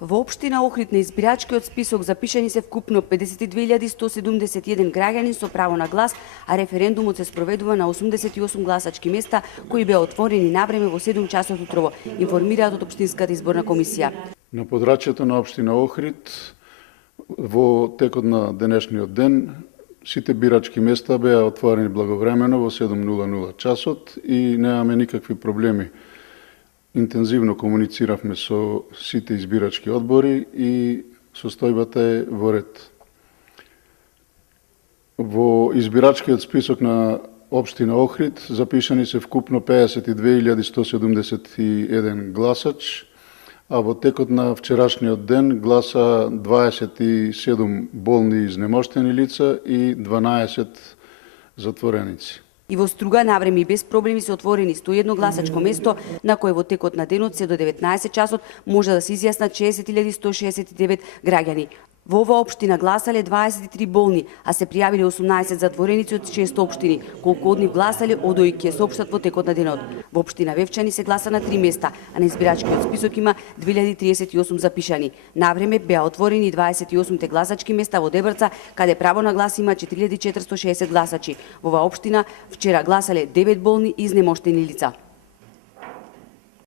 Во општина Охрид на избирачкиот список запишани се вкупно 52.171 граѓани со право на глас, а референдумот се спроведува на 88 гласачки места кои беа отворени навреме во 7 часот утрово, информираат од Општинската изборна комисија. На подрачјето на општина Охрид во текот на денешниот ден сите бирачки места беа отворени благовремено во 7:00 часот и немаме никакви проблеми. Интензивно комунициравме со сите избирачки одбори и состојбата е во ред. Во избирачкиот список на општина Охрид запишани се вкупно 52.171 гласач, а во текот на вчерашниот ден гласа 27 болни изнемоштени лица и 12 затвореници. И во Струга навреме и без проблеми се отворени 101 гласачко место, на кое во текот на денот се до 19 часот може да се изјаснат 60.169 граѓани. Во оваа општина гласале 23 болни, а се пријавиле 18 затвореници од 6 општини, колку од нив гласале одои ќе соопштат во текот на денот. Во општина Вевчани се гласа на 3 места, а на избирачкиот список има 2038 запишани. Навреме беа отворени 28 гласачки места во Дебрца, каде право на глас има 4460 гласачи. Во оваа општина вчера гласале 9 болни и изнемоштени лица.